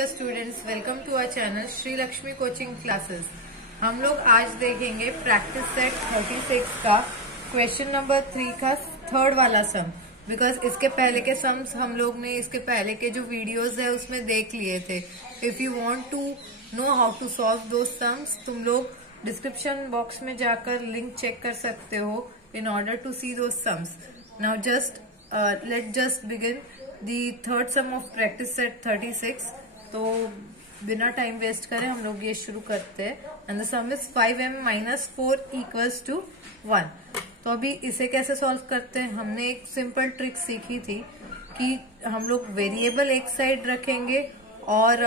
Dear students, welcome to our channel Shri Lakshmi coaching classes. हम लोग आज देखेंगे प्रैक्टिस सेट 36 का क्वेश्चन नंबर 3 का थर्ड वाला सम। बिकॉज इसके पहले के सम्स हम लोग ने इसके पहले के जो वीडियोस है उसमें देख लिए थे। If you want to know how to solve दो सम्स, तुम लोग डिस्क्रिप्शन बॉक्स में जाकर लिंक चेक कर सकते हो इन ऑर्डर टू सी दो sums. Now let just begin the third some of practice set 36। तो बिना टाइम वेस्ट करें हम लोग ये शुरू करते हैं। And the sum is 5m - 4 equals to 1। तो अभी इसे कैसे सॉल्व करते हैं? हमने एक सिंपल ट्रिक सीखी थी कि हम लोग वेरिएबल एक साइड रखेंगे और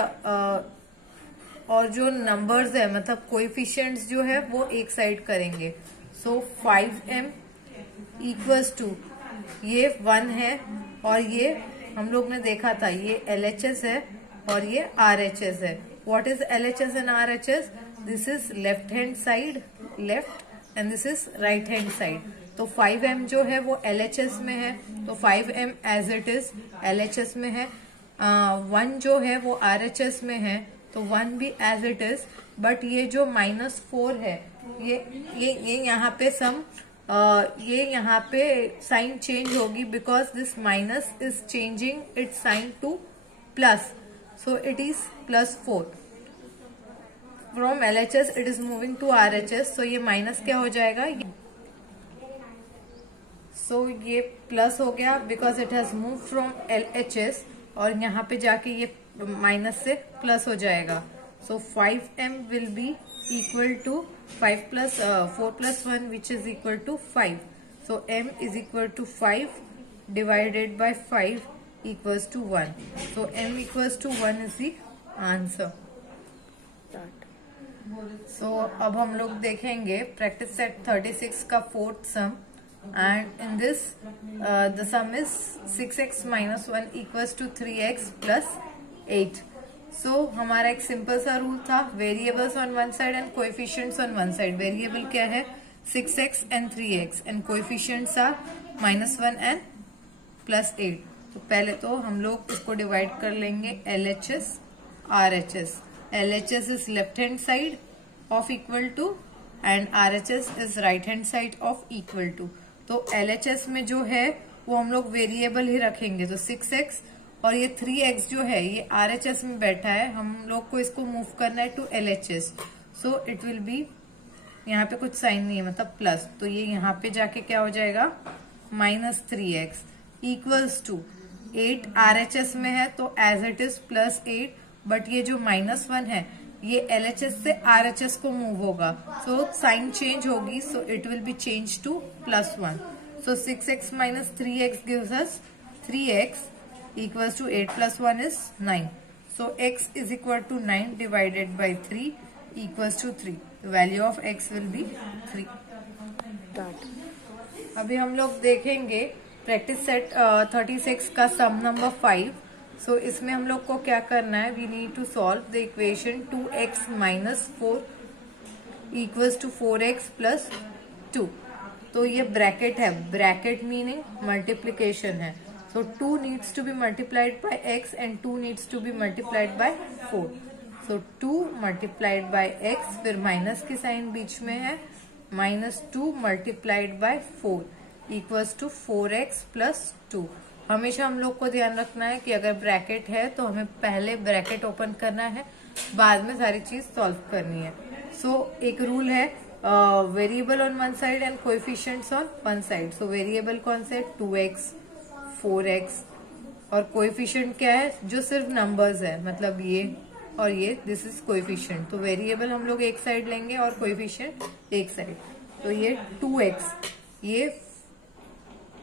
जो नंबर्स है मतलब कोएफिशिएंट्स जो है वो एक साइड करेंगे। सो 5m इक्वल्स टू ये 1 है और ये हम लोग ने देखा था ये LHS है और ये RHS है। What is LHS and RHS? This is left hand side left and this is right hand side. तो 5m जो है वो LHS में है, तो 5m as it is LHS में है। 1 जो है वो RHS में है, तो 1 भी एज इट इज। बट ये जो -4 है ये यहाँ पे सम ये यहाँ पे साइन चेंज होगी because this minus is changing it sign to plus, so it is +4। From LHS it is moving to RHS, so ये माइनस क्या हो जाएगा? सो ये प्लस हो गया because it has move from LHS और यहाँ पे जाके ये माइनस से प्लस हो जाएगा। सो 5m will be equal to 4 plus 1 which is equal to 5. So m is equal to 5 divided by 5 equals to 1. So m equals to 1 is the answer. So अब हम लोग देखेंगे प्रैक्टिस सेट 36 का fourth sum. And in this the sum is 6x - 1 equals to 3x plus 8. So हमारा एक simple सा rule था, variables on one side and coefficients on one side. Variable क्या है? 6x and 3x and coefficients are -1 and +8। तो पहले तो हम लोग इसको डिवाइड कर लेंगे LHS RHS। LHS is left hand side of equal to and RHS is right hand side of equal to. तो LHS में जो है वो हम लोग वेरिएबल ही रखेंगे, तो 6x और ये 3x जो है ये RHS में बैठा है, हम लोग को इसको मूव करना है to LHS। So it will be, यहाँ पे कुछ साइन नहीं है मतलब प्लस, तो ये यहाँ पे जाके क्या हो जाएगा? -3x इक्वल्स टू 8 RHS में है तो एज इट इज +8। बट ये जो -1 है ये LHS से RHS को मूव होगा, सो साइन चेंज होगी, so it will be change to +1। सो 6x - 3x gives us 3x equals to 8 plus 1 is 9. So x is equal to 9 divided by 3 equals to 3. The value of x will be 3. अभी हम लोग देखेंगे practice set 36 का सम number 5। सो इसमें हम लोग को क्या करना है? We need to solve the equation 2x - 4 equals to 4x plus 2। तो ये ब्रैकेट है, ब्रैकेट मीनिंग मल्टीप्लीकेशन है। So 2 needs to be multiplied by x and 2 needs to be multiplied by 4. So 2 multiplied by x, फिर minus की sign बीच में है, -2 multiplied by 4 equals to 4x plus 2। हमेशा हम लोग को ध्यान रखना है कि अगर ब्रैकेट है तो हमें पहले ब्रैकेट ओपन करना है, बाद में सारी चीज सॉल्व करनी है। So एक रूल है, variable on one side and coefficients on one side. So variable कौन से? 2x 4x और कोएफिशिएंट क्या है? जो सिर्फ नंबर्स है, मतलब ये और ये, दिस इज कोएफिशिएंट। तो वेरिएबल हम लोग एक साइड लेंगे और कोएफिशिएंट एक साइड। तो ये 2x, ये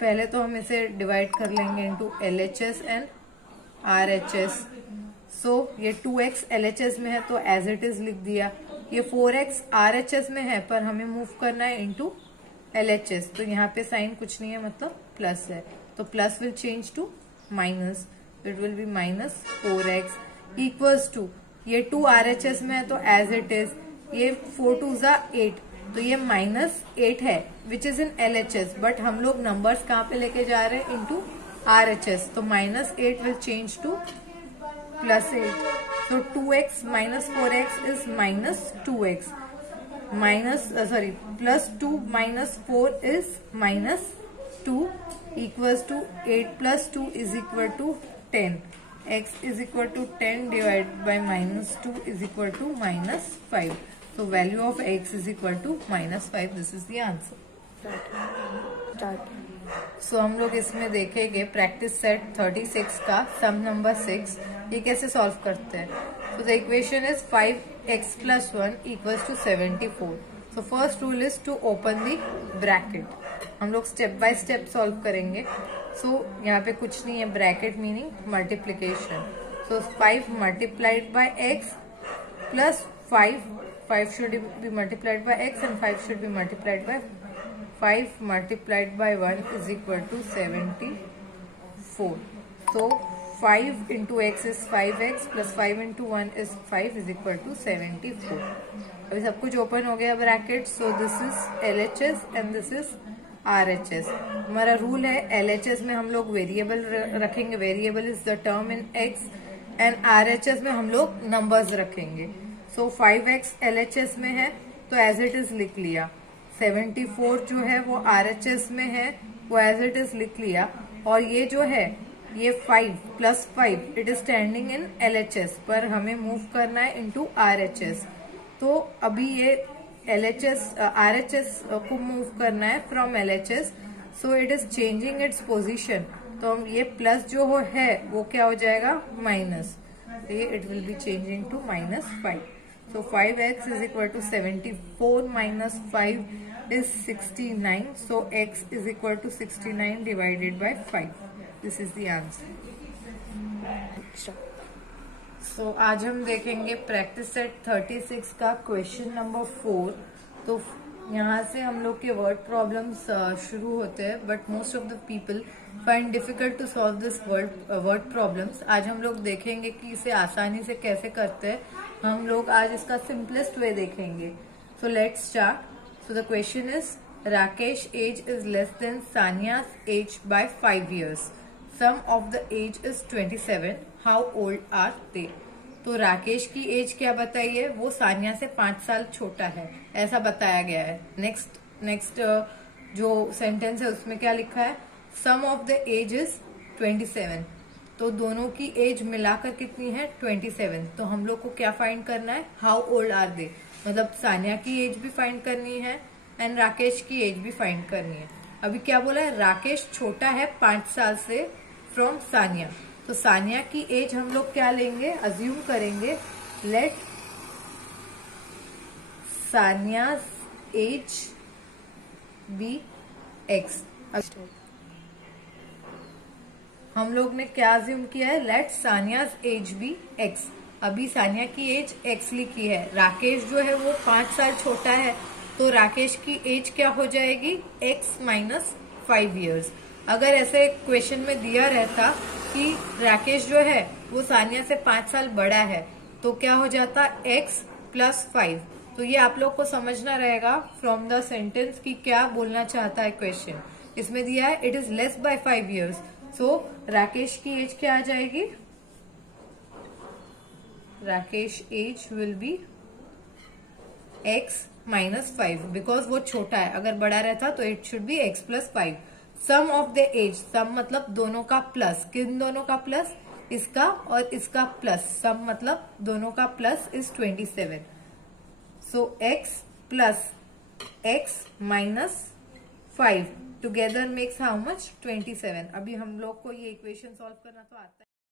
पहले तो हम इसे डिवाइड कर लेंगे into LHS and RHS। So ये 2x LHS में है तो एज इट इज लिख दिया। ये 4x RHS में है पर हमें मूव करना है इनटू LHS, तो यहाँ पे साइन कुछ नहीं है मतलब प्लस है, तो plus will change to minus, it will be -4x equals to, ये 2 RHS में है तो एज इट इज, ये 4 2 8, तो ये -8 है which is in LHS। But हम लोग नंबर्स कहाँ पे लेके जा रहे हैं? इनटू RHS, तो -8 will change to +8। So 2x minus 4x is minus 2x. Plus 2 minus 4 is minus 2 equals to 8 plus 2 is equal to 10. X is equal to 10 divided by minus 2 is equal to minus 5. So value of x is equal to minus 5. This is the answer. So हम लोग इसमें देखेंगे practice set 36 का सम number 6 ये कैसे solve करते हैं. So the equation is 5x plus 1 equals to 74. So first rule is to open the bracket. हम लोग स्टेप बाय स्टेप सॉल्व करेंगे. So यहाँ पे कुछ नहीं है, bracket meaning multiplication. So 5 multiplied by x plus 5 should be multiplied by x and 5 should be multiplied by 5 multiplied by 1 is equal to 74. So 5 into x is 5x plus 5 into 1 is 5 is equal to 74. अभी सब कुछ open हो गया bracket. So this is LHS and this is RHS. हमारा rule है LHS में हम लोग वेरिएबल रखेंगे. Variable is the term in x and RHS में हम लोग नंबर्स रखेंगे. सो 5x LHS में है तो एज इट इज लिख लिया. 74 जो है वो RHS में है, वो एज इट इज लिख लिया. और ये जो है ये 5 plus 5 it is standing in LHS पर हमें मूव करना है इनटू RHS. तो अभी ये RHS को मूव करना है from LHS. So it is changing its position. तो ये प्लस जो है वो क्या हो जाएगा माइनस. ये it will be changing to -5. So 5x is equal to 74 minus 5 is 69. So x is equal to 69 divided by 5. This is the answer. So आज हम देखेंगे प्रैक्टिस सेट 36 का क्वेश्चन नंबर 4. तो यहाँ से हम लोग के वर्ड प्रॉब्लम्स शुरू होते हैं, but most of the people find difficult to solve this word problems. आज हम लोग देखेंगे कि इसे आसानी से कैसे करते हैं. हम लोग आज इसका सिंपलेस्ट वे देखेंगे. So let's start. So the question is Rakesh age is less than Sania's age by 5 years. Sum of the age is 27. How old are they. तो राकेश की एज क्या बताई है, वो सानिया से 5 साल छोटा है, ऐसा बताया गया है. नेक्स्ट जो सेंटेंस है उसमें क्या लिखा है, सम ऑफ द एज इज 27. तो दोनों की एज मिलाकर कितनी है 27. तो हम लोग को क्या फाइंड करना है, हाउ ओल्ड आर दे. मतलब सानिया की एज भी फाइंड करनी है एंड राकेश की एज भी फाइंड करनी है. अभी क्या बोला है, राकेश छोटा है 5 साल से फ्रॉम सानिया. तो सानिया की एज हम लोग क्या लेंगे, अज्यूम करेंगे, late Sania's as B x. हम लोग ने क्या अज्यूम किया है, late Sania's as B x. अभी सानिया की एज x लिखी है, राकेश जो है वो 5 साल छोटा है, तो राकेश की एज क्या हो जाएगी, x minus 5 years. अगर ऐसे क्वेश्चन में दिया रहता कि राकेश जो है वो सानिया से 5 साल बड़ा है, तो क्या हो जाता x plus 5. तो ये आप लोग को समझना रहेगा फ्रॉम द सेंटेंस कि क्या बोलना चाहता है क्वेश्चन. इसमें दिया है it is less by 5 years. So Rakesh की एज क्या आ जाएगी, Rakesh age will be x minus 5 because वो छोटा है. अगर बड़ा रहता तो it should be x plus 5. Sum of the age, sum मतलब दोनों का प्लस. किन दोनों का प्लस, इसका और इसका प्लस. सम मतलब दोनों का plus is 27. So x plus x minus 5 together makes how much 27. अभी हम लोग को ये इक्वेशन सॉल्व करना तो आता है.